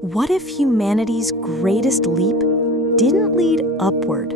What if humanity's greatest leap didn't lead upward,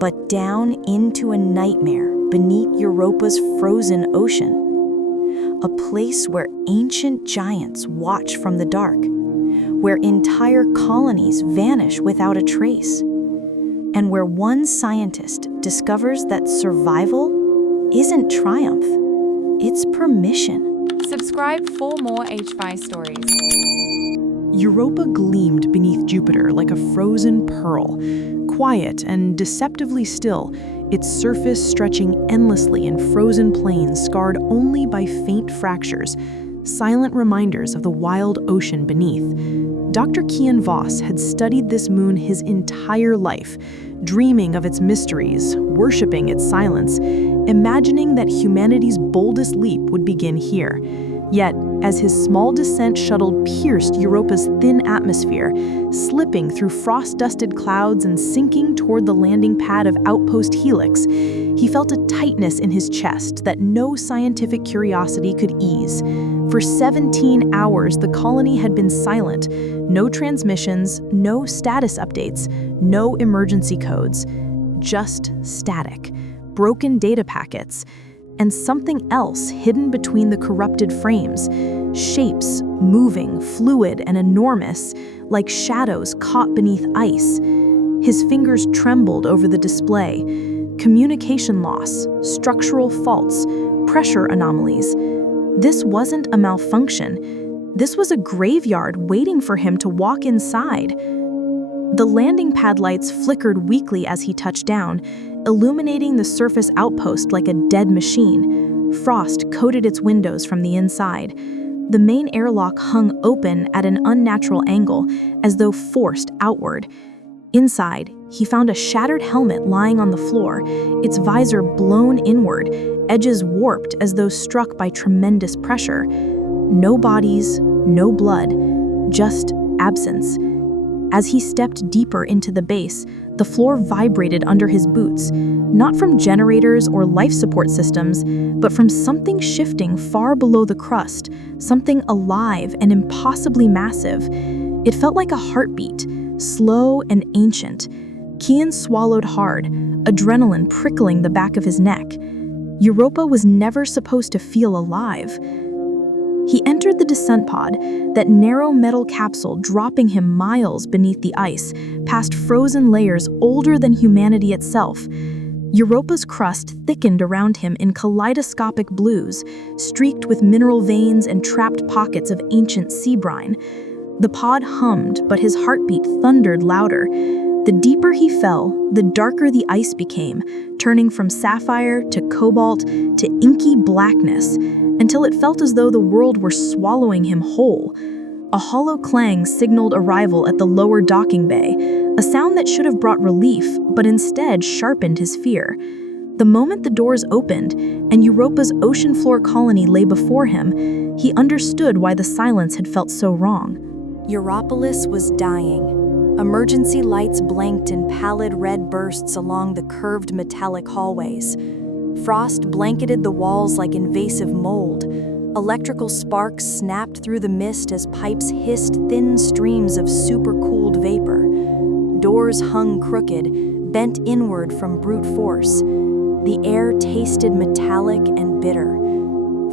but down into a nightmare beneath Europa's frozen ocean? A place where ancient giants watch from the dark, where entire colonies vanish without a trace, and where one scientist discovers that survival isn't triumph, it's permission. Subscribe for more HFI stories. Europa gleamed beneath Jupiter like a frozen pearl, quiet and deceptively still, its surface stretching endlessly in frozen plains scarred only by faint fractures, silent reminders of the wild ocean beneath. Dr. Kian Voss had studied this moon his entire life, dreaming of its mysteries, worshipping its silence, imagining that humanity's boldest leap would begin here. Yet, as his small descent shuttle pierced Europa's thin atmosphere, slipping through frost-dusted clouds and sinking toward the landing pad of Outpost Helix, he felt a tightness in his chest that no scientific curiosity could ease. For 17 hours, the colony had been silent. No transmissions, no status updates, no emergency codes. Just static. Broken data packets. And something else hidden between the corrupted frames. Shapes, moving, fluid, and enormous, like shadows caught beneath ice. His fingers trembled over the display. Communication loss, structural faults, pressure anomalies. This wasn't a malfunction. This was a graveyard waiting for him to walk inside. The landing pad lights flickered weakly as he touched down, illuminating the surface outpost like a dead machine. Frost coated its windows from the inside. The main airlock hung open at an unnatural angle, as though forced outward. Inside, he found a shattered helmet lying on the floor, its visor blown inward, edges warped as though struck by tremendous pressure. No bodies, no blood, just absence. As he stepped deeper into the base, the floor vibrated under his boots, not from generators or life support systems, but from something shifting far below the crust, something alive and impossibly massive. It felt like a heartbeat, slow and ancient. Kian swallowed hard, adrenaline prickling the back of his neck. Europa was never supposed to feel alive. He entered the descent pod, that narrow metal capsule dropping him miles beneath the ice, past frozen layers older than humanity itself. Europa's crust thickened around him in kaleidoscopic blues, streaked with mineral veins and trapped pockets of ancient sea brine. The pod hummed, but his heartbeat thundered louder. The deeper he fell, the darker the ice became, turning from sapphire to cobalt to inky blackness, until it felt as though the world were swallowing him whole. A hollow clang signaled arrival at the lower docking bay, a sound that should have brought relief, but instead sharpened his fear. The moment the doors opened and Europa's ocean floor colony lay before him, he understood why the silence had felt so wrong. Europolis was dying. Emergency lights blinked in pallid red bursts along the curved metallic hallways. Frost blanketed the walls like invasive mold. Electrical sparks snapped through the mist as pipes hissed thin streams of supercooled vapor. Doors hung crooked, bent inward from brute force. The air tasted metallic and bitter.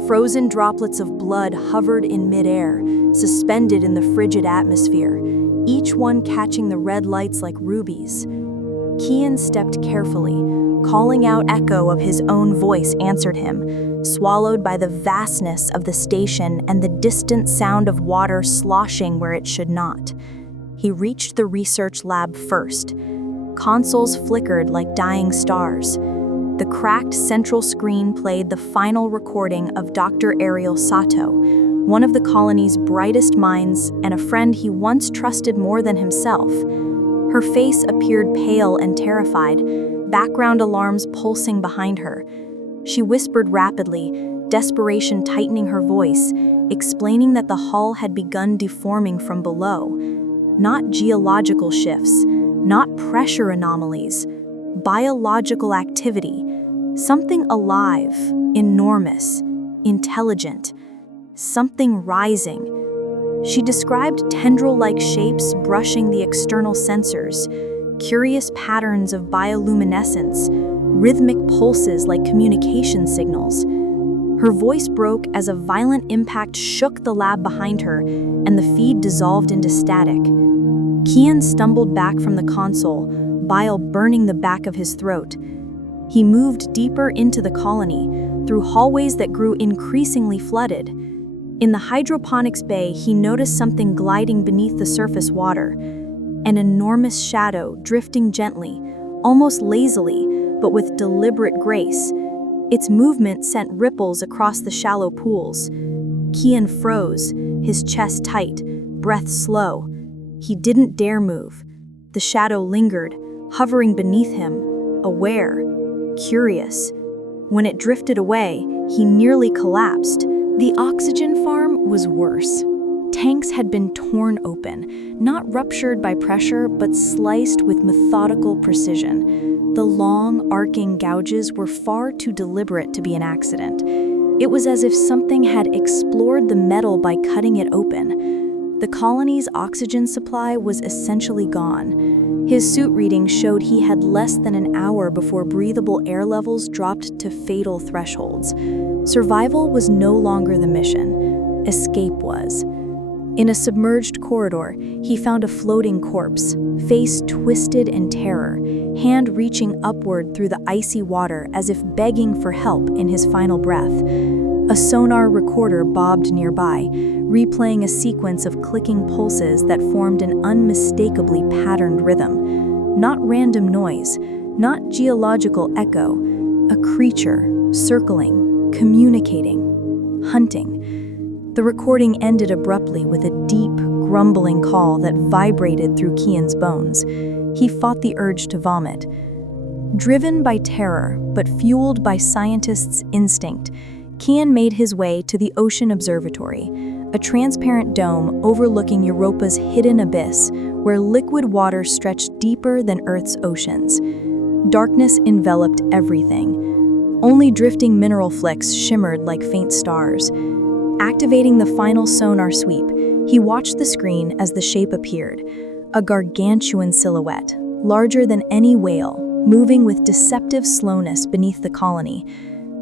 Frozen droplets of blood hovered in midair, suspended in the frigid atmosphere, each one catching the red lights like rubies. Kian stepped carefully, calling out echo of his own voice answered him, swallowed by the vastness of the station and the distant sound of water sloshing where it should not. He reached the research lab first. Consoles flickered like dying stars. The cracked central screen played the final recording of Dr. Ariel Sato, one of the colony's brightest minds and a friend he once trusted more than himself. Her face appeared pale and terrified, background alarms pulsing behind her. She whispered rapidly, desperation tightening her voice, explaining that the hull had begun deforming from below. Not geological shifts, not pressure anomalies, biological activity, something alive, enormous, intelligent, something rising. She described tendril-like shapes brushing the external sensors, curious patterns of bioluminescence, rhythmic pulses like communication signals. Her voice broke as a violent impact shook the lab behind her, and the feed dissolved into static. Kian stumbled back from the console, bile burning the back of his throat. He moved deeper into the colony, through hallways that grew increasingly flooded. In the hydroponics bay, he noticed something gliding beneath the surface water, an enormous shadow drifting gently, almost lazily, but with deliberate grace. Its movement sent ripples across the shallow pools. Kian froze, his chest tight, breath slow. He didn't dare move. The shadow lingered, hovering beneath him, aware, curious. When it drifted away, he nearly collapsed. The oxygen farm was worse. Tanks had been torn open, not ruptured by pressure, but sliced with methodical precision. The long, arcing gouges were far too deliberate to be an accident. It was as if something had explored the metal by cutting it open. The colony's oxygen supply was essentially gone. His suit readings showed he had less than an hour before breathable air levels dropped to fatal thresholds. Survival was no longer the mission. Escape was. In a submerged corridor, he found a floating corpse, face twisted in terror, hand reaching upward through the icy water as if begging for help in his final breath. A sonar recorder bobbed nearby, replaying a sequence of clicking pulses that formed an unmistakably patterned rhythm. Not random noise, not geological echo, a creature circling, communicating, hunting. The recording ended abruptly with a deep, grumbling call that vibrated through Kian's bones. He fought the urge to vomit. Driven by terror, but fueled by scientists' instinct, Kian made his way to the Ocean Observatory, a transparent dome overlooking Europa's hidden abyss, where liquid water stretched deeper than Earth's oceans. Darkness enveloped everything. Only drifting mineral flecks shimmered like faint stars. Activating the final sonar sweep, he watched the screen as the shape appeared, a gargantuan silhouette, larger than any whale, moving with deceptive slowness beneath the colony.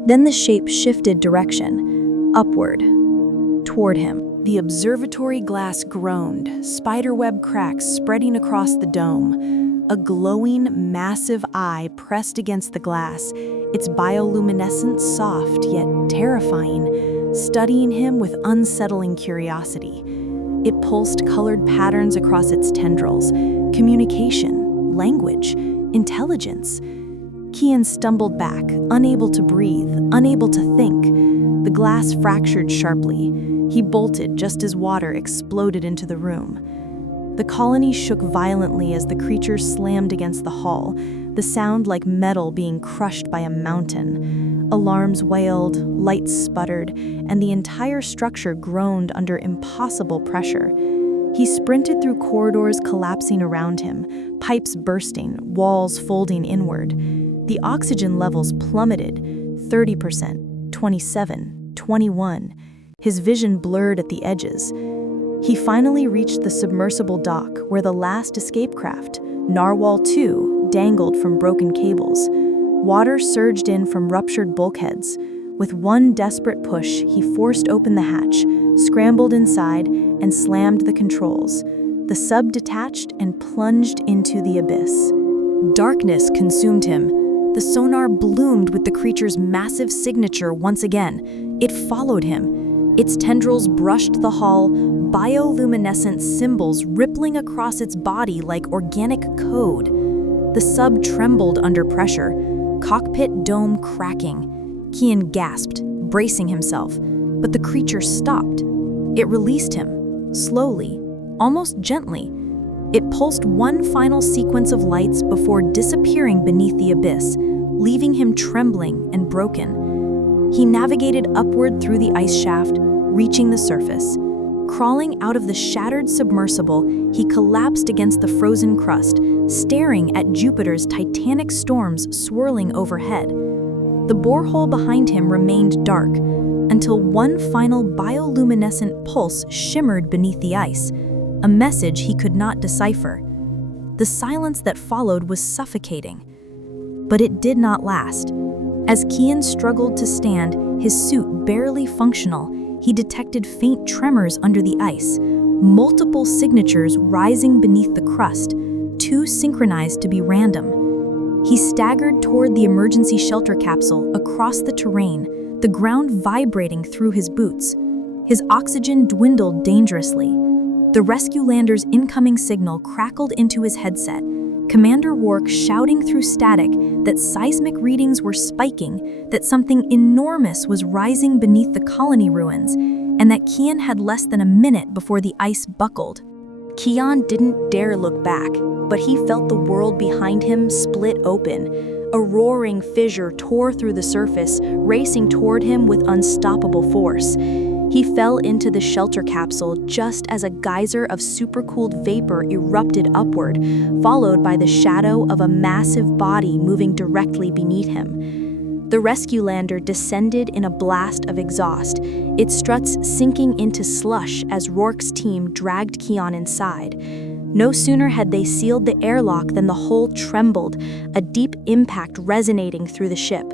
Then the shape shifted direction, upward, toward him. The observatory glass groaned, spiderweb cracks spreading across the dome. A glowing, massive eye pressed against the glass, its bioluminescence soft yet terrifying, studying him with unsettling curiosity. It pulsed colored patterns across its tendrils, communication, language, intelligence. Kian stumbled back, unable to breathe, unable to think. The glass fractured sharply. He bolted just as water exploded into the room. The colony shook violently as the creature slammed against the hull, the sound like metal being crushed by a mountain. Alarms wailed, lights sputtered, and the entire structure groaned under impossible pressure. He sprinted through corridors collapsing around him, pipes bursting, walls folding inward. The oxygen levels plummeted, 30%, 27, 21. His vision blurred at the edges. He finally reached the submersible dock where the last escape craft, Narwhal 2, dangled from broken cables. Water surged in from ruptured bulkheads. With one desperate push, he forced open the hatch, scrambled inside, and slammed the controls. The sub detached and plunged into the abyss. Darkness consumed him. The sonar bloomed with the creature's massive signature once again. It followed him. Its tendrils brushed the hull, bioluminescent symbols rippling across its body like organic code. The sub trembled under pressure, cockpit dome cracking. Kian gasped, bracing himself, but the creature stopped. It released him, slowly, almost gently. It pulsed one final sequence of lights before disappearing beneath the abyss, leaving him trembling and broken. He navigated upward through the ice shaft, reaching the surface. Crawling out of the shattered submersible, he collapsed against the frozen crust, staring at Jupiter's titanic storms swirling overhead. The borehole behind him remained dark, until one final bioluminescent pulse shimmered beneath the ice, a message he could not decipher. The silence that followed was suffocating. But it did not last. As Kian struggled to stand, his suit barely functional, he detected faint tremors under the ice, multiple signatures rising beneath the crust, too synchronized to be random. He staggered toward the emergency shelter capsule across the terrain, the ground vibrating through his boots. His oxygen dwindled dangerously. The rescue lander's incoming signal crackled into his headset, Commander Wark shouting through static that seismic readings were spiking, that something enormous was rising beneath the colony ruins, and that Kian had less than a minute before the ice buckled. Kian didn't dare look back, but he felt the world behind him split open. A roaring fissure tore through the surface, racing toward him with unstoppable force. He fell into the shelter capsule just as a geyser of supercooled vapor erupted upward, followed by the shadow of a massive body moving directly beneath him. The rescue lander descended in a blast of exhaust, its struts sinking into slush as Rourke's team dragged Kian inside. No sooner had they sealed the airlock than the hull trembled, a deep impact resonating through the ship.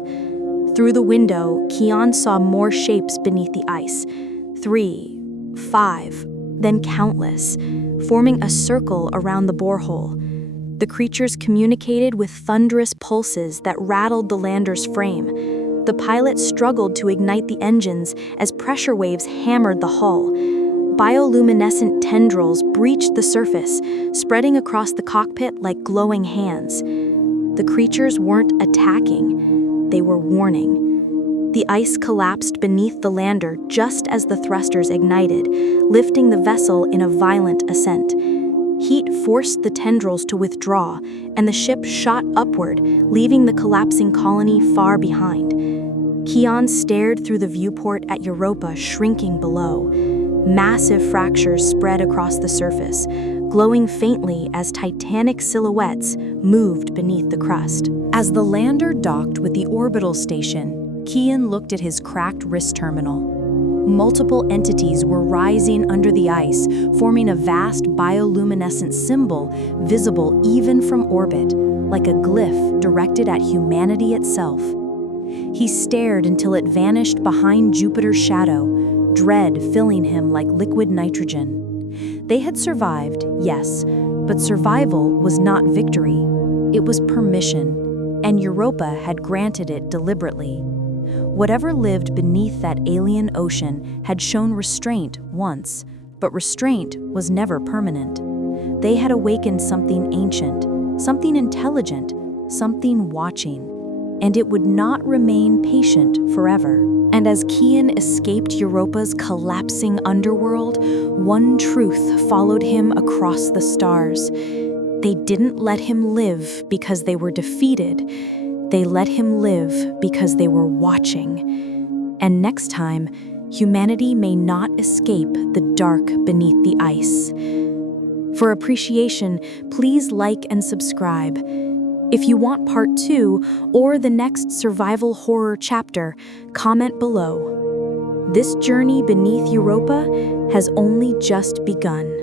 Through the window, Kian saw more shapes beneath the ice. 3, 5, then countless, forming a circle around the borehole. The creatures communicated with thunderous pulses that rattled the lander's frame. The pilot struggled to ignite the engines as pressure waves hammered the hull. Bioluminescent tendrils breached the surface, spreading across the cockpit like glowing hands. The creatures weren't attacking, they were warning. The ice collapsed beneath the lander just as the thrusters ignited, lifting the vessel in a violent ascent. Heat forced the tendrils to withdraw, and the ship shot upward, leaving the collapsing colony far behind. Kian stared through the viewport at Europa shrinking below. Massive fractures spread across the surface, glowing faintly as titanic silhouettes moved beneath the crust. As the lander docked with the orbital station, Kian looked at his cracked wrist terminal. Multiple entities were rising under the ice, forming a vast bioluminescent symbol visible even from orbit, like a glyph directed at humanity itself. He stared until it vanished behind Jupiter's shadow, dread filling him like liquid nitrogen. They had survived, yes, but survival was not victory. It was permission, and Europa had granted it deliberately. Whatever lived beneath that alien ocean had shown restraint once, but restraint was never permanent. They had awakened something ancient, something intelligent, something watching, and it would not remain patient forever. And as Kian escaped Europa's collapsing underworld, one truth followed him across the stars. They didn't let him live because they were defeated. They let him live because they were watching. And next time, humanity may not escape the dark beneath the ice. For appreciation, please like and subscribe. If you want part 2 or the next survival horror chapter, comment below. This journey beneath Europa has only just begun.